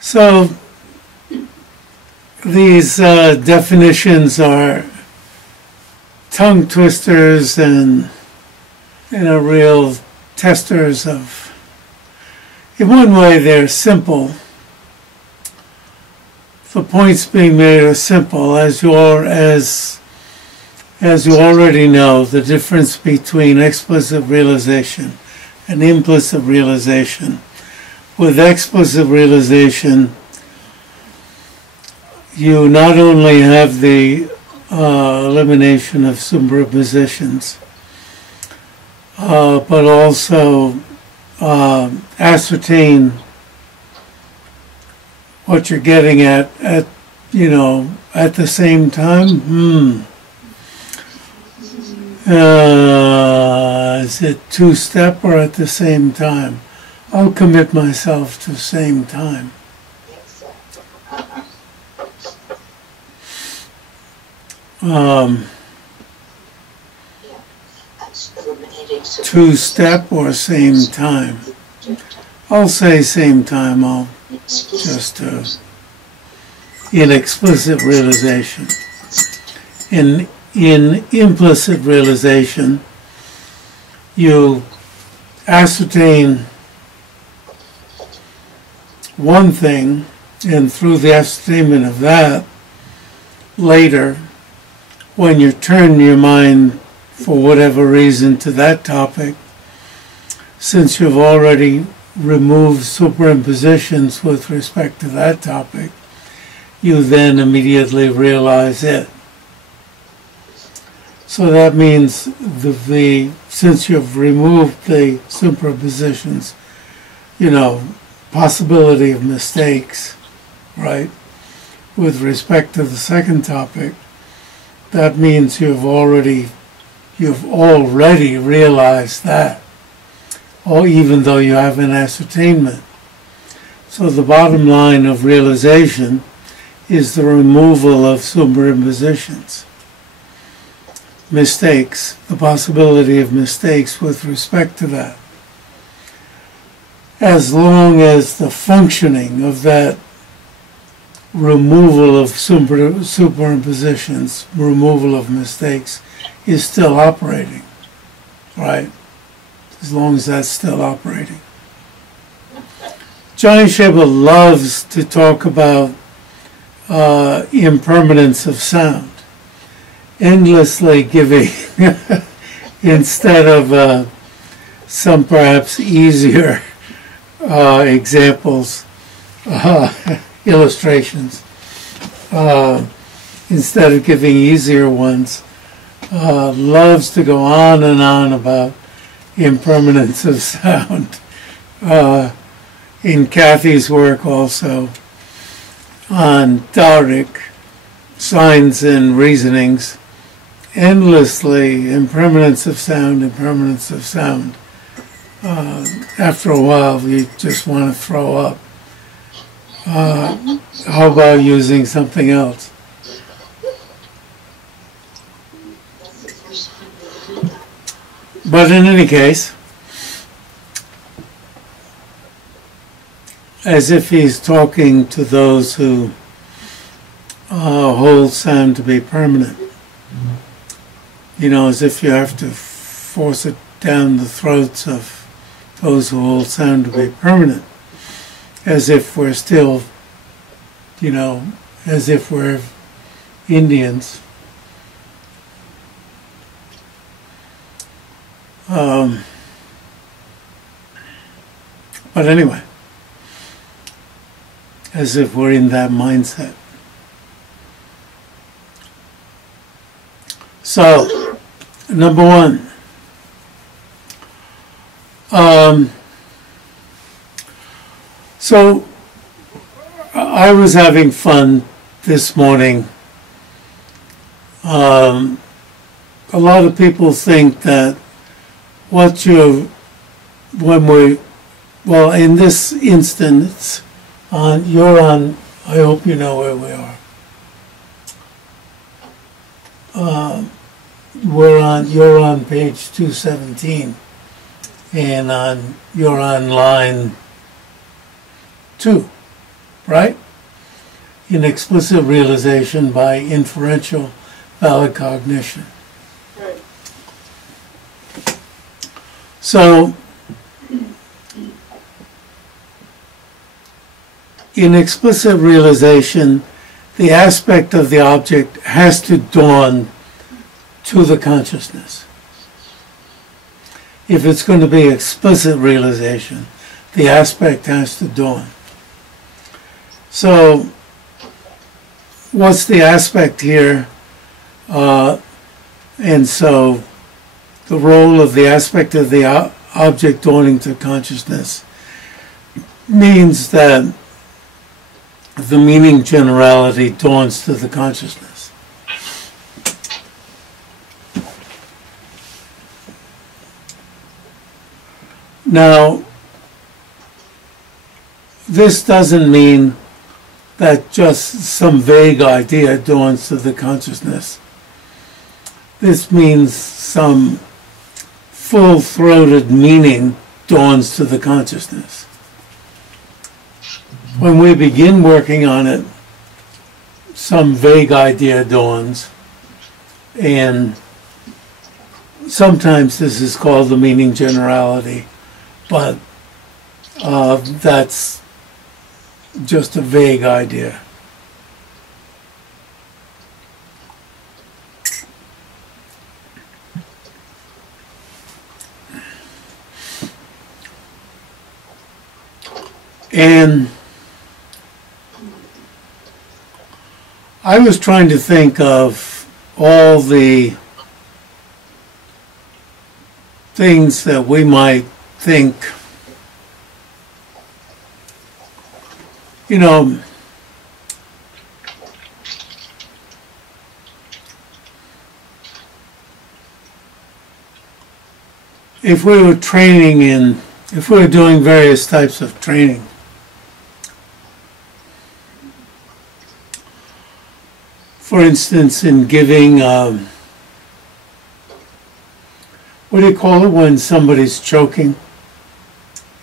So these definitions are tongue twisters and, real testers of, in one way they're simple. The points being made are simple, as you already know, the difference between explicit realization and implicit realization. With explicit realization, you not only have the elimination of superpositions, but also ascertain what you're getting at the same time. Is it two-step or at the same time? I'll commit myself to same time. Two-step or same time? I'll say same time. I'll just in explicit realization. In implicit realization, you ascertain one thing, and through the ascertainment of that, later, when you turn your mind for whatever reason to that topic, since you've already removed superimpositions with respect to that topic, you then immediately realize it. So that means since you've removed the superimpositions, possibility of mistakes, right? With respect to the second topic, that means you've already realized that, or even though you have an ascertainment. So the bottom line of realization is the removal of superimpositions. Mistakes, the possibility of mistakes with respect to that. As long as the functioning of that removal of superimpositions, removal of mistakes, is still operating, right? As long as that's still operating. Jam-yang-shay-pa loves to talk about impermanence of sound, endlessly giving, instead of some perhaps easier examples, illustrations, instead of giving easier ones, loves to go on and on about impermanence of sound. In Kathy's work also on Taotic, signs and reasonings, endlessly impermanence of sound, impermanence of sound. After a while, you just want to throw up. How about using something else? But in any case, as if he's talking to those who hold sound to be permanent. As if you have to force it down the throats of those who hold sound to be permanent. As if we're still, as if we're Indians. But anyway, as if we're in that mindset. So, number one, so I was having fun this morning. A lot of people think that in this instance, you're on, I hope you know where we are. You're on page 217, and you're on line 2. right? In explicit realization by inferential valid cognition. Right. So, in explicit realization, the aspect of the object has to dawn to the consciousness. If it's going to be explicit realization, the aspect has to dawn. So, what's the aspect here? And so, the role of the aspect of the object dawning to consciousness means that the meaning generality dawns to the consciousness. Now, this doesn't mean that just some vague idea dawns to the consciousness. This means some full-throated meaning dawns to the consciousness. When we begin working on it, some vague idea dawns, and sometimes this is called the meaning generality, but that's just a vague idea. And I was trying to think of all the things that we might think, you know, if we were if we were doing various types of training, for instance, in giving, what do you call it when somebody's choking?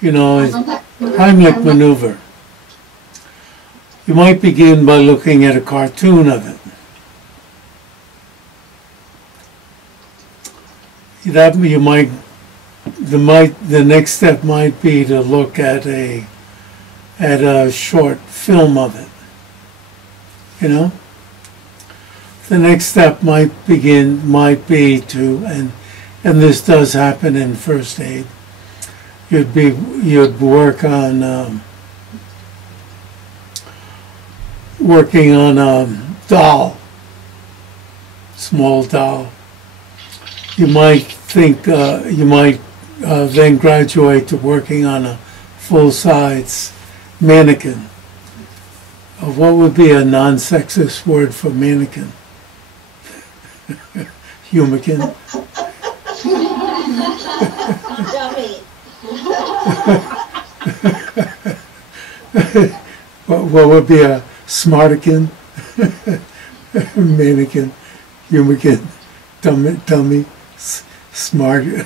You know, Heimlich maneuver. You might begin by looking at a cartoon of it. The next step might be to look at a short film of it. You know? The next step might be to, and this does happen in first aid, you'd work on working on a doll, small doll. You might think then graduate to working on a full-size mannequin. What would be a non-sexist word for mannequin? Humican. Dummy. What would be a smartican? Mannequin, humican, dummy, smarty.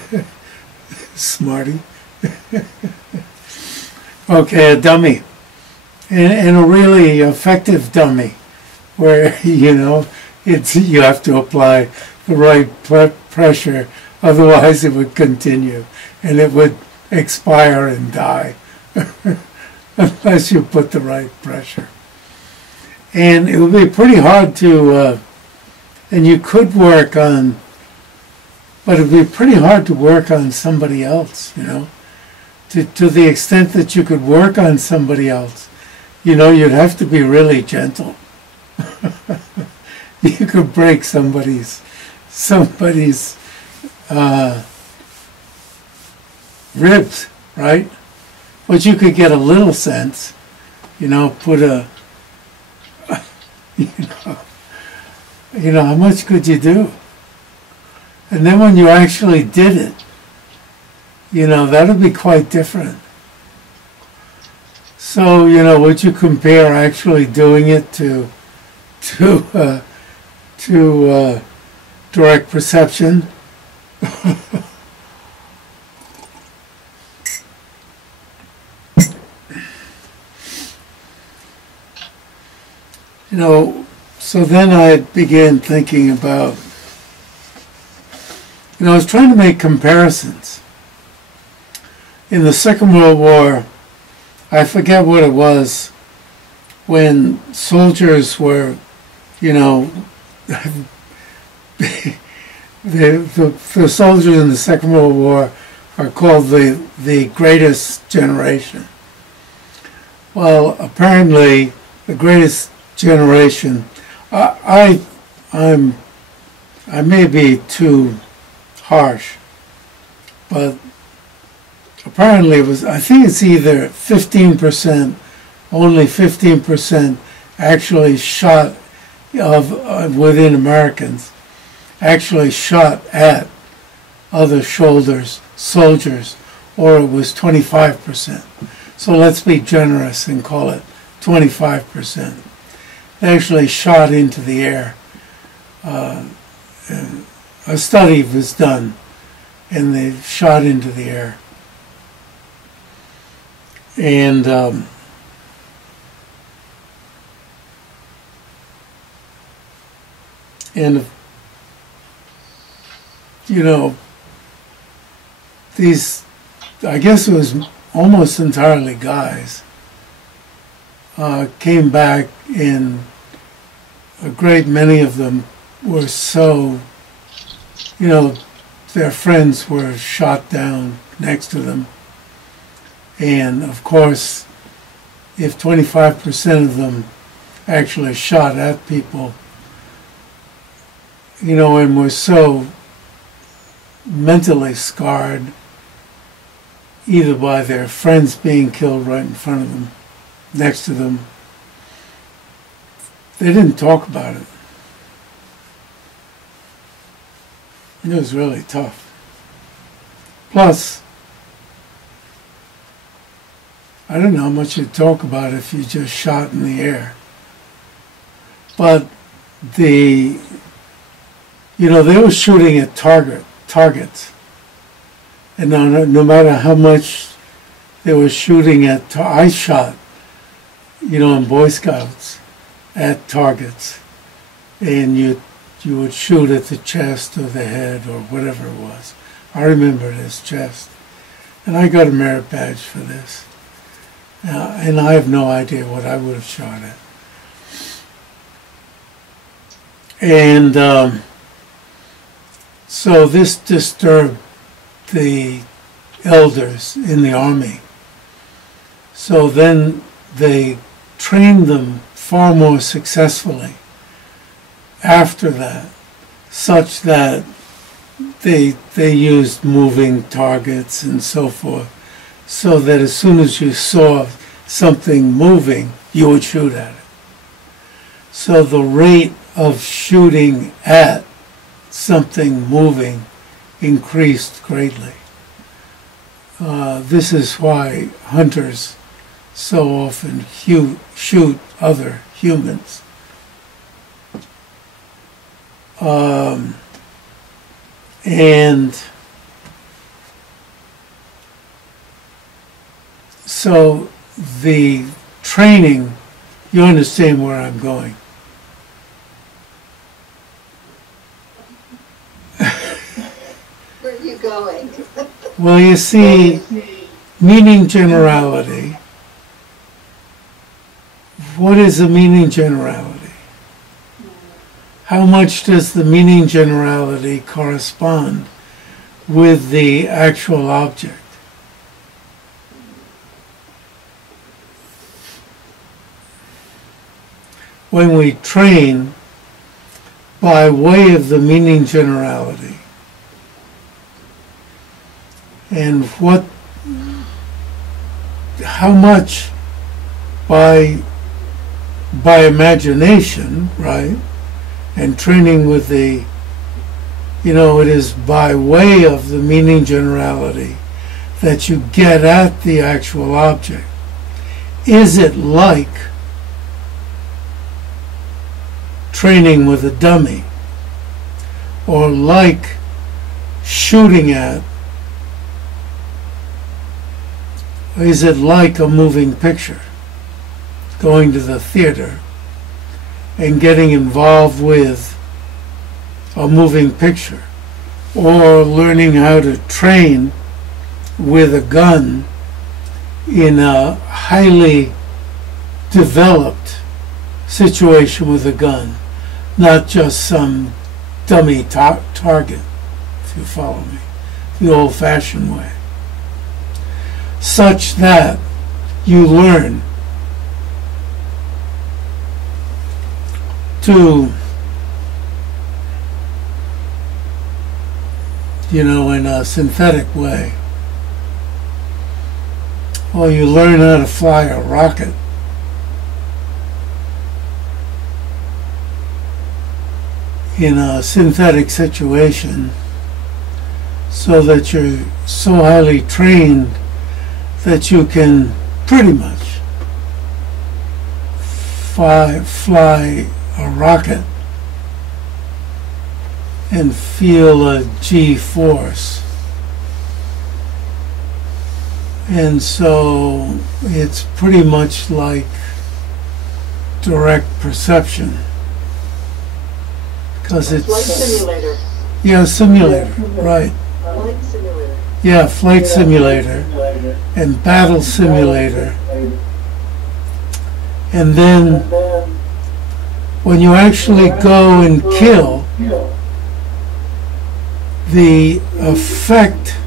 Okay, a dummy. And a really effective dummy, where, you know, you have to apply the right pressure, otherwise it would continue, and it would expire and die, unless you put the right pressure. And it would be pretty hard to, and you could work on, but it would be pretty hard to work on somebody else, you know, to the extent that you could work on somebody else. You know, you'd have to be really gentle. You could break somebody's ribs, right? But you could get a little sense, you know, put a, you know, how much could you do? And then when you actually did it, you know, that would be quite different. So, you know, would you compare actually doing it to direct perception? You know, so then I began thinking about, I was trying to make comparisons. In the Second World War, I forget what it was, when soldiers were, the soldiers in the Second World War are called the greatest generation. Well, apparently, the greatest generation, I may be too harsh, but apparently it was, I think it's either 15%, only 15% actually shot within Americans, actually shot at other soldiers, or it was 25%. So let's be generous and call it 25%. They actually shot into the air. A study was done, and they shot into the air. And these, I guess it was almost entirely guys, came back, and a great many of them were so, their friends were shot down next to them. And of course, if 25% of them actually shot at people, and were so mentally scarred, either by their friends being killed right in front of them, next to them, they didn't talk about it. It was really tough. Plus, I don't know how much you'd talk about if you just shot in the air. But they were shooting at targets. And no matter how much they were shooting at, I shot, in Boy Scouts, at targets. And you would shoot at the chest or the head or whatever it was. I remember it as chest. And I got a merit badge for this. And I have no idea what I would have shot at. And so this disturbed the elders in the army. So then they trained them far more successfully after that, such that they used moving targets and so forth, so that as soon as you saw something moving, you would shoot at it. So the rate of shooting at something moving increased greatly. This is why hunters so often shoot other humans. And so the training, you understand where I'm going. Where are you going? Well, you see, meaning generality. What is a meaning generality? How much does the meaning generality correspond with the actual object? When we train by way of the meaning generality, and how much by imagination, right? And training with the, it is by way of the meaning generality that you get at the actual object. Is it like training with a dummy, or like shooting at? Is it like a moving picture, going to the theater and getting involved with a moving picture, or learning how to train with a gun in a highly developed situation with a gun, not just some dummy target, if you follow me, the old-fashioned way, such that you learn to, in a synthetic way, or you learn how to fly a rocket in a synthetic situation, so that you're so highly trained that you can pretty much fly a rocket and feel a G-force. And so it's pretty much like direct perception. Because it's Flight simulator. Yeah, simulator, right. Flight simulator. Yeah, flight simulator and battle simulator. And then when you actually go and kill, the effect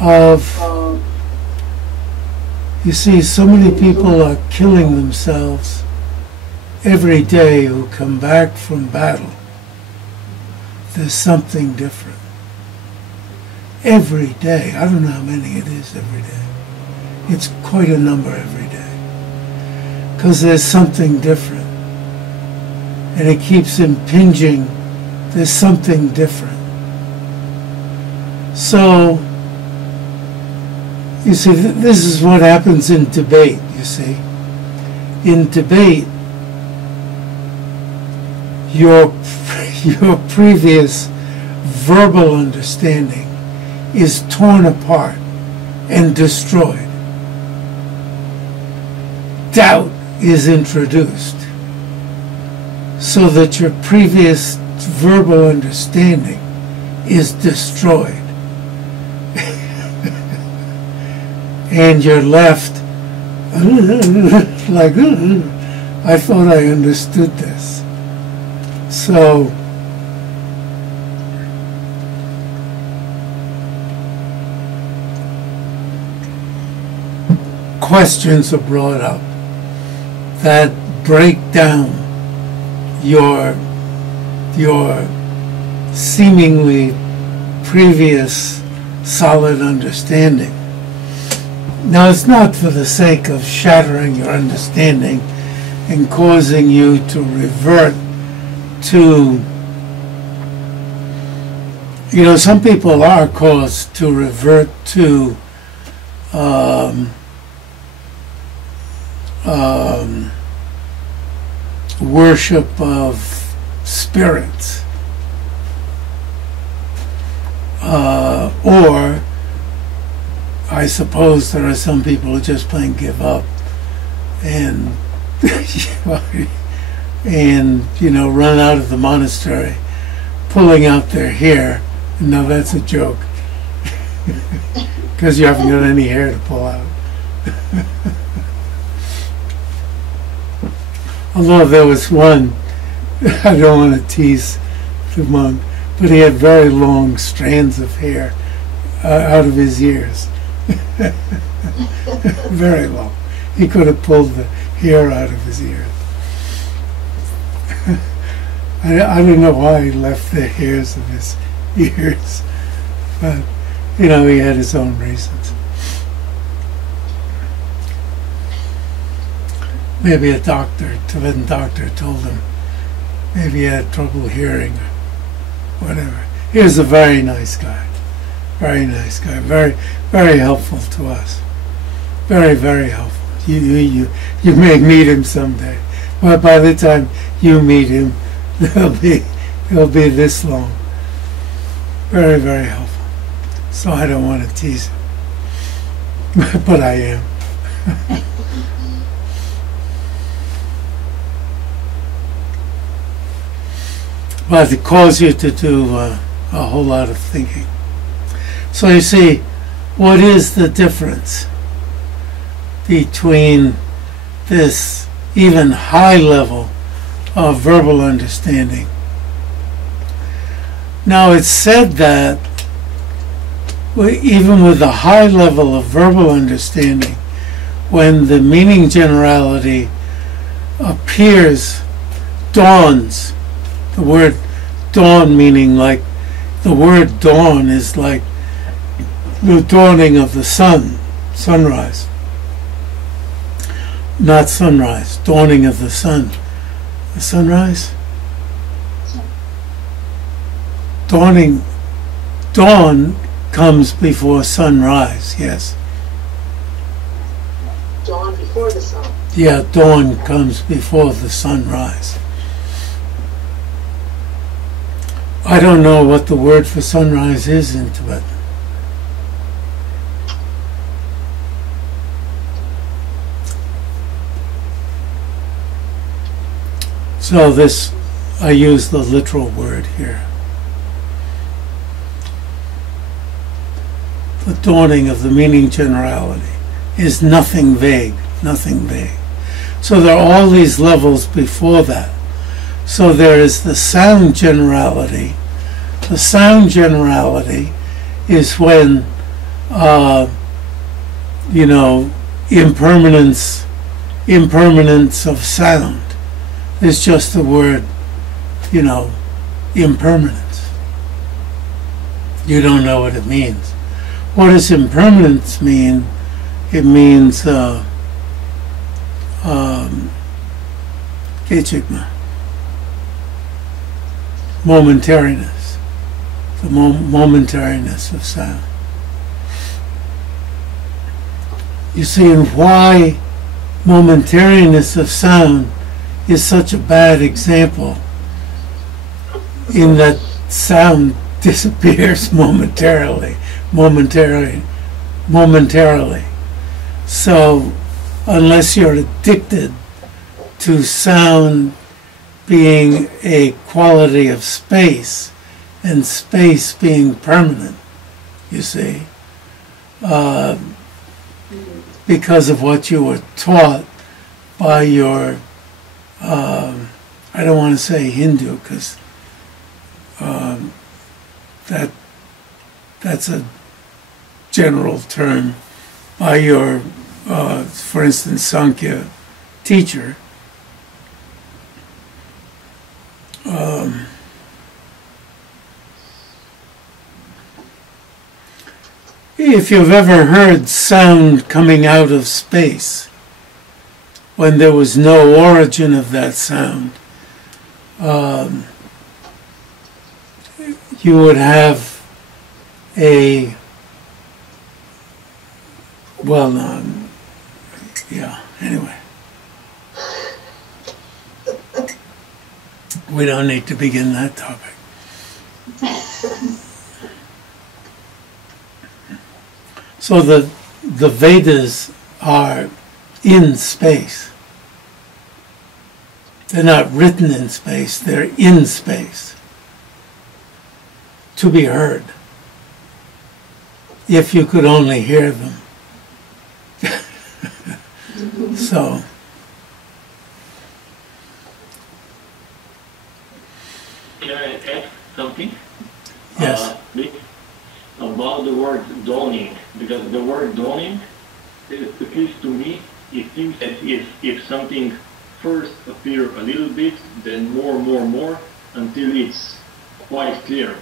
of, you see, so many people are killing themselves every day who come back from battle. There's something different. Every day. I don't know how many it is every day. It's quite a number every day. Because there's something different. And it keeps impinging. There's something different. So, you see, this is what happens in debate, you see. In debate, your previous verbal understanding is torn apart and destroyed. Doubt is introduced so that your previous verbal understanding is destroyed. And you're left like, I thought I understood this. So, questions are brought up that break down your seemingly previous solid understanding. Now, it's not for the sake of shattering your understanding and causing you to revert to, some people are caused to revert to worship of spirits, or I suppose there are some people who just plain give up and run out of the monastery pulling out their hair. No, that's a joke, because you haven't got any hair to pull out. Although there was one, I don't want to tease the monk, but he had very long strands of hair out of his ears. Very long. He could have pulled the hair out of his ears. I don't know why he left the hairs of his ears, but he had his own reasons. Maybe a Tibetan doctor told him maybe he had trouble hearing or whatever. He was a very nice guy. Very nice guy. Very, very helpful to us. Very, very helpful. You may meet him someday. Well, by the time you meet him, he'll be this long. Very, very helpful. So I don't want to tease him. But I am. but it calls you to do a whole lot of thinking. So you see, what is the difference between this even high level of verbal understanding? Now it's said that even with the high level of verbal understanding, when the meaning generality appears, dawns, the word dawn meaning like, the word dawn is like the dawning of the sun, sunrise. Not sunrise, dawning of the sun. The sunrise? Dawning, dawn comes before sunrise, yes. Dawn before the sun. Yeah, dawn comes before the sunrise. I don't know what the word for sunrise is in Tibetan. So this, I use the literal word here. The dawning of the meaning generality is nothing vague, nothing vague. So there are all these levels before that. So there is the sound generality. The sound generality is when, impermanence of sound is just the word, impermanence. You don't know what it means. What does impermanence mean? It means kechigma, momentariness, the momentariness of sound. You see, and why momentariness of sound is such a bad example, in that sound disappears momentarily. So unless you're addicted to sound being a quality of space, and space being permanent, you see, because of what you were taught by your, I don't want to say Hindu, because that's a general term, by your, for instance, Sankhya teacher. If you've ever heard sound coming out of space, when there was no origin of that sound, you would have a, anyway. We don't need to begin that topic. So the Vedas are in space. They're not written in space, they're in space, to be heard, if you could only hear them. So, can I add something? Yes. About the word dawning, because the word dawning, at least to me, it seems as if something first appears a little bit, then more, until it's quite clear.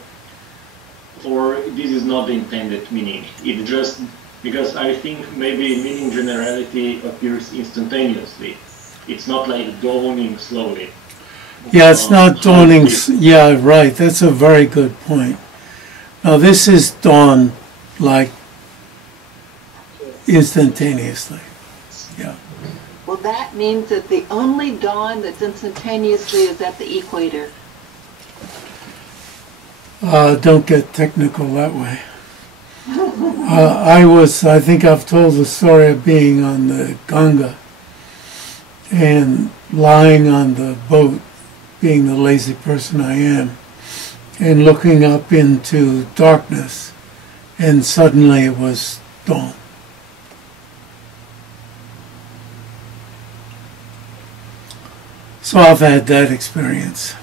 Or this is not the intended meaning. It just, because I think maybe meaning generality appears instantaneously. It's not like dawning slowly. Yeah, it's not dawning. Yeah, right. That's a very good point. Now this is dawn, like instantaneously. Yeah. Well, that means that the only dawn that's instantaneously is at the equator. Don't get technical that way. I think I've told the story of being on the Ganga and lying on the boat being the lazy person I am, and looking up into darkness, and suddenly it was dawn. So I've had that experience.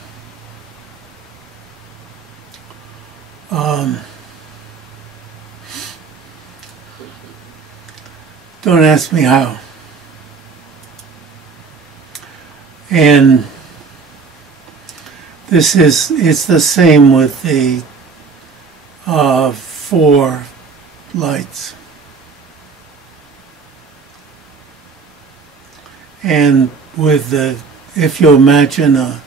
Don't ask me how. And it's the same with the 4 lights. And with if you imagine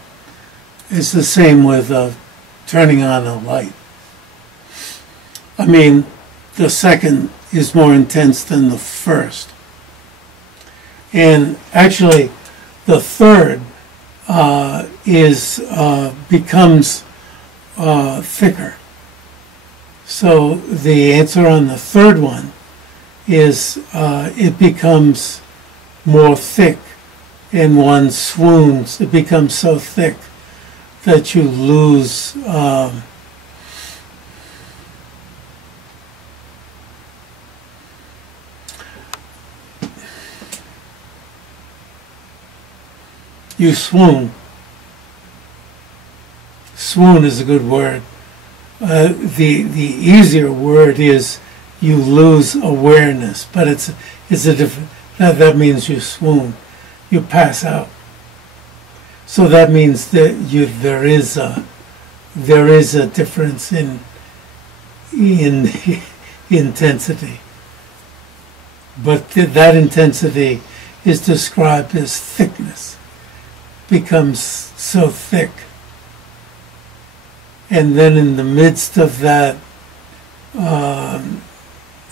it's the same with turning on a light. I mean, the second is more intense than the first. And actually, the third becomes thicker. So the answer on the third one is it becomes more thick, and one swoons. It becomes so thick that you lose you swoon. Swoon is a good word. The easier word is you lose awareness, but it's a different. That means you swoon, you pass out. So that means that there is a difference in intensity, but that intensity is described as thickness. Becomes so thick, and then in the midst of that,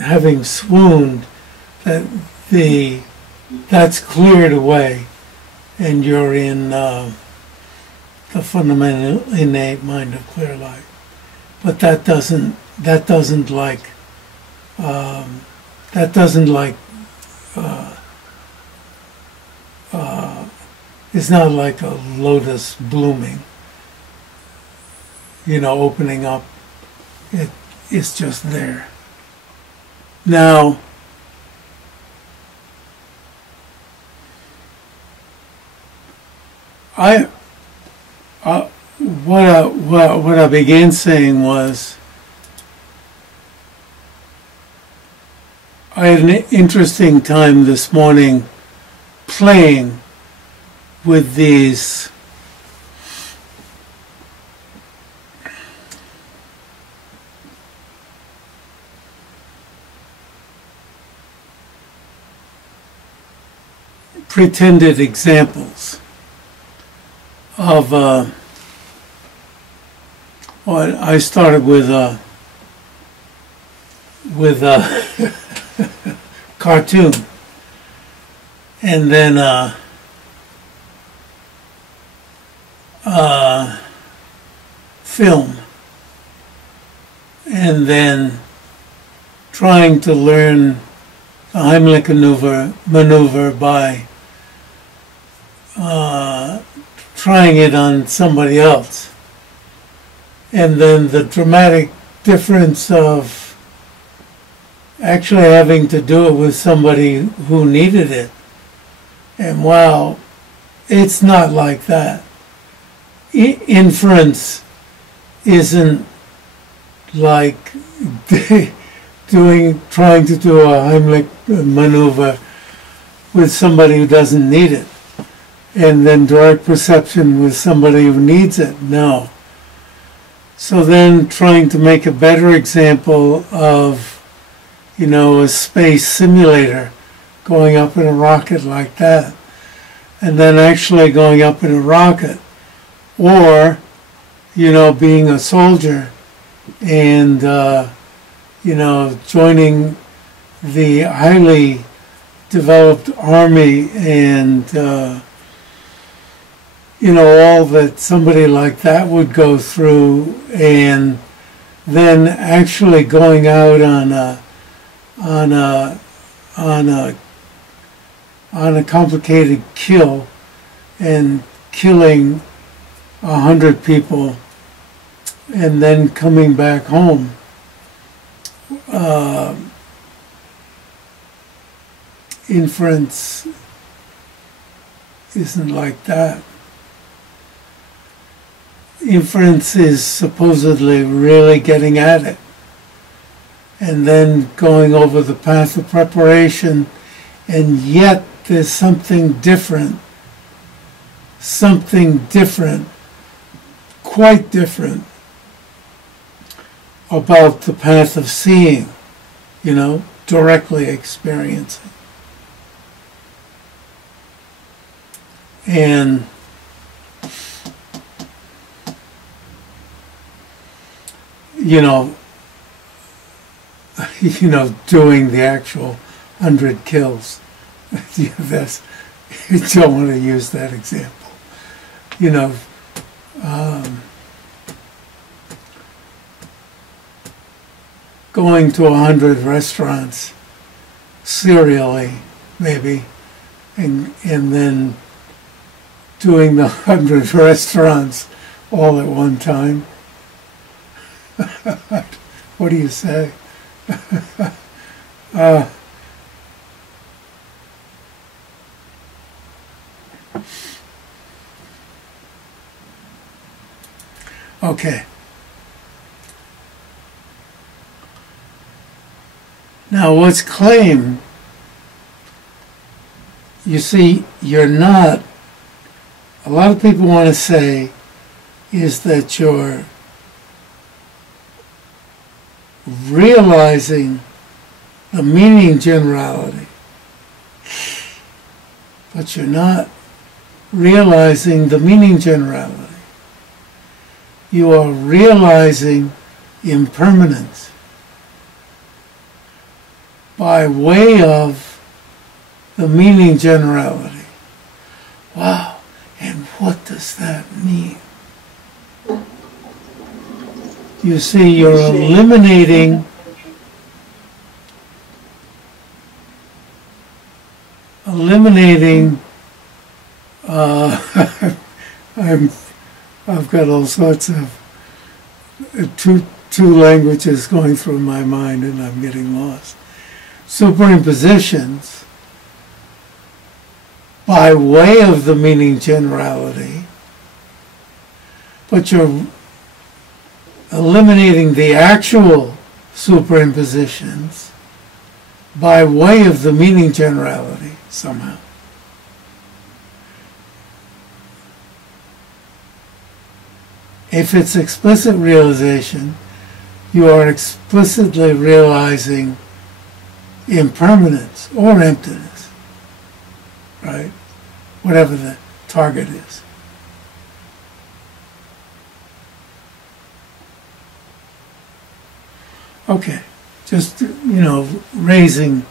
having swooned, that's cleared away, and you're in the fundamental innate mind of clear light. But that doesn't like it's not like a lotus blooming, opening up. It's just there. Now, what I began saying was I had an interesting time this morning playing with these pretended examples of I started with a cartoon, and then film, and then trying to learn the Heimlich maneuver by trying it on somebody else, and then the dramatic difference of actually having to do it with somebody who needed it. And wow, it's not like that. Inference isn't like trying to do a Heimlich maneuver with somebody who doesn't need it, and then direct perception with somebody who needs it. No. So then trying to make a better example of, a space simulator, going up in a rocket like that, and then actually going up in a rocket, or, being a soldier and, joining the highly developed army and, all that somebody like that would go through, and then actually going out on a complicated kill and killing 100 people and then coming back home. Inference isn't like that. Inference is supposedly really getting at it and then going over the path of preparation, and yet there's something different, quite different about the path of seeing, directly experiencing. And doing the actual 100 kills. You don't want to use that example. Going to 100 restaurants serially, maybe, and then doing the 100 restaurants all at one time. What do you say? Okay. Now what's claimed, you see, you're not, a lot of people want to say, is that you're realizing the meaning generality, but you're not realizing the meaning generality. You are realizing impermanence by way of the meaning generality. Wow, and what does that mean? You see, you're eliminating I've got all sorts of two languages going through my mind and I'm getting lost. Superimpositions by way of the meaning generality, but you're eliminating the actual superimpositions by way of the meaning generality somehow. If it's explicit realization, you are explicitly realizing impermanence or emptiness, right? Whatever the target is. Okay, just, raising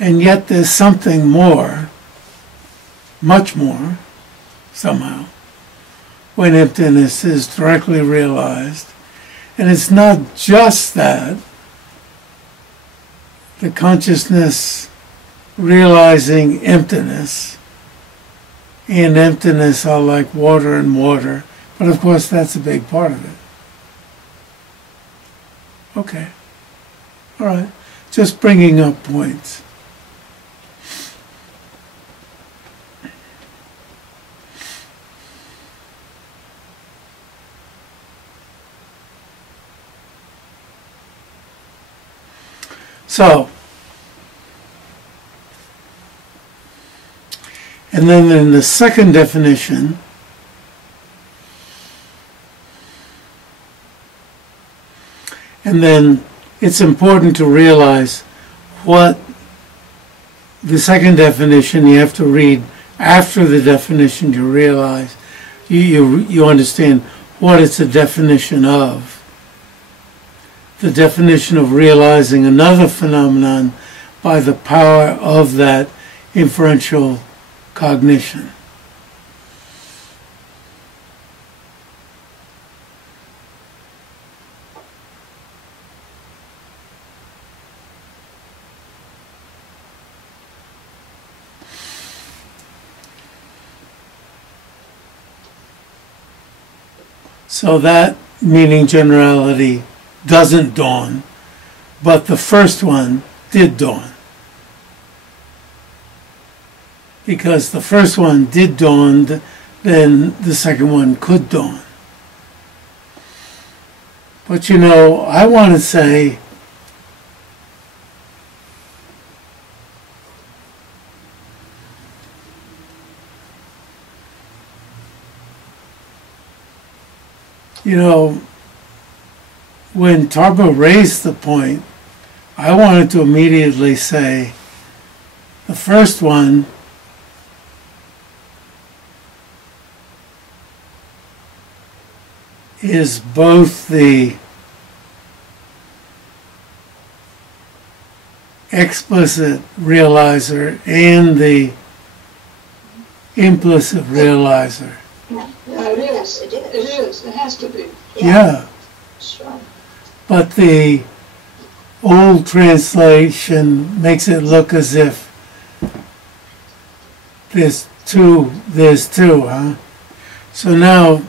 and yet there's something more, much more, somehow, when emptiness is directly realized. And it's not just that, the consciousness realizing emptiness and emptiness are like water and water, but of course that's a big part of it. Okay, all right, just bringing up points. So, and then in the second definition, and then it's important to realize what the second definition you have to read after the definition to realize, you understand what it's a definition of. The definition of realizing another phenomenon by the power of that inferential cognition. So that meaning generality doesn't dawn, but the first one did dawn. Because the first one did dawn, then the second one could dawn. But you know, I want to say, you know, when Tarbo raised the point, I wanted to immediately say, the first one is both the explicit realizer and the implicit realizer. It is. It is. It has to be. Yeah. Sure. But the old translation makes it look as if there's two, huh? So now,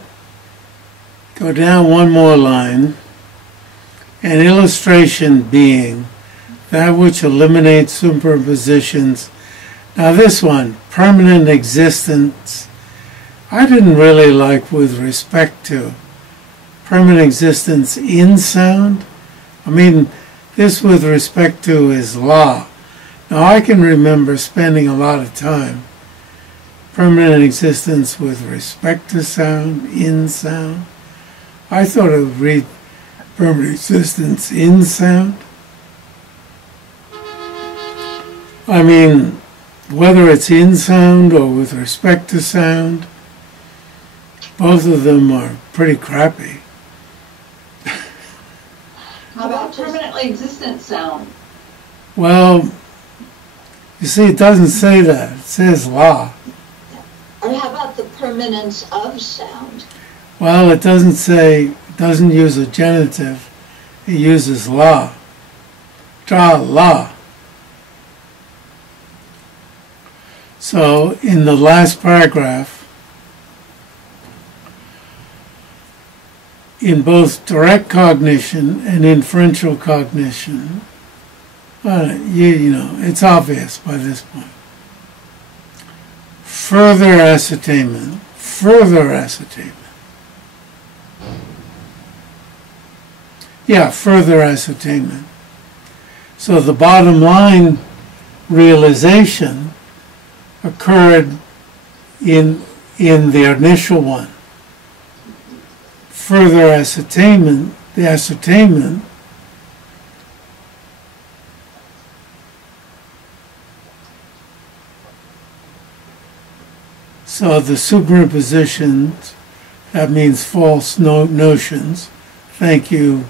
go down one more line. An illustration being that which eliminates superpositions. Now this one, permanent existence, I didn't really like with respect to permanent existence in sound. I mean, this with respect to is law. Now I can remember spending a lot of time permanent existence with respect to sound, in sound. I thought it would read permanent existence in sound. I mean, whether it's in sound or with respect to sound, both of them are pretty crappy. How about permanently existent sound? Well, you see, it doesn't say that. It says law. Or how about the permanence of sound? Well, it doesn't say, it doesn't use a genitive. It uses law. Law. So, in the last paragraph, in both direct cognition and inferential cognition, you know, it's obvious by this point. Further ascertainment. Yeah, further ascertainment. So the bottom line realization occurred in the initial one. Further ascertainment, the ascertainment so the superimpositions, that means false notions. Thank you,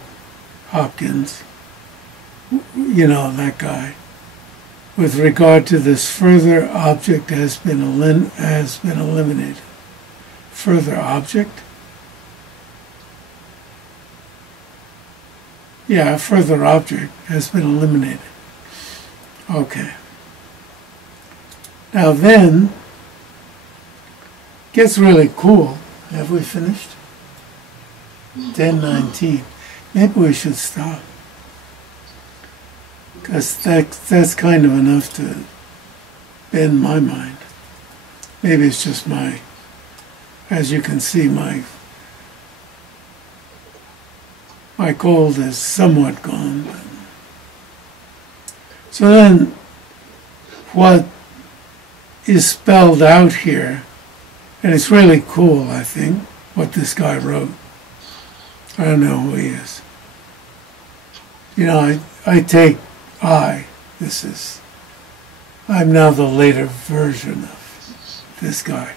Hopkins. You know, that guy. With regard to this further object has been eliminated. Further object? Yeah, a further object has been eliminated. Okay. Now then, gets really cool. Have we finished? 10:19. Maybe we should stop. Because that's kind of enough to bend my mind. Maybe it's just as you can see, my cold is somewhat gone. So then, what is spelled out here, and it's really cool, I think, what this guy wrote. I don't know who he is. You know, I'm now the later version of this guy.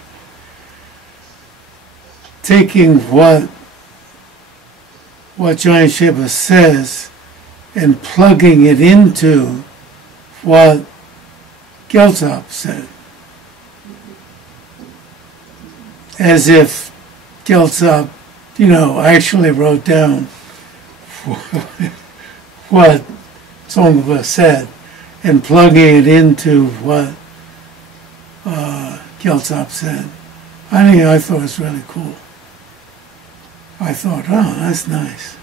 Taking what Jam-yang-shay-pa says and plugging it into what Gyaltsab said. As if Gyaltsab, you know, actually wrote down what Tsongkhapa said and plugging it into what Gyaltsab said. I thought it was really cool. I thought, oh, that's nice.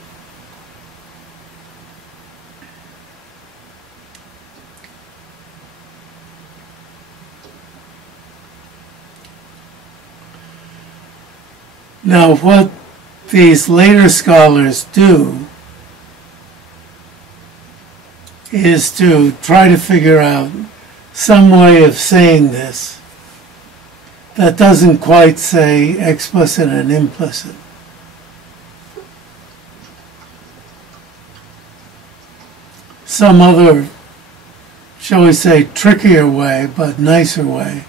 Now, what these later scholars do is to try to figure out some way of saying this that doesn't quite say explicit and implicit. Some other, shall we say, trickier way, but nicer way,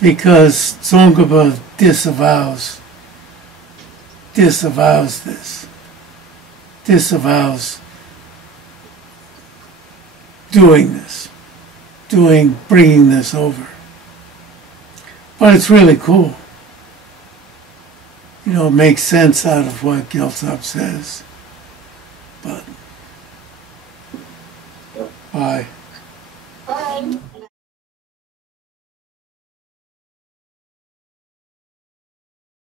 because Tsongkhapa disavows this, disavows doing this, bringing this over. But it's really cool. You know, it makes sense out of what Gyaltsab says. But, bye. Bye.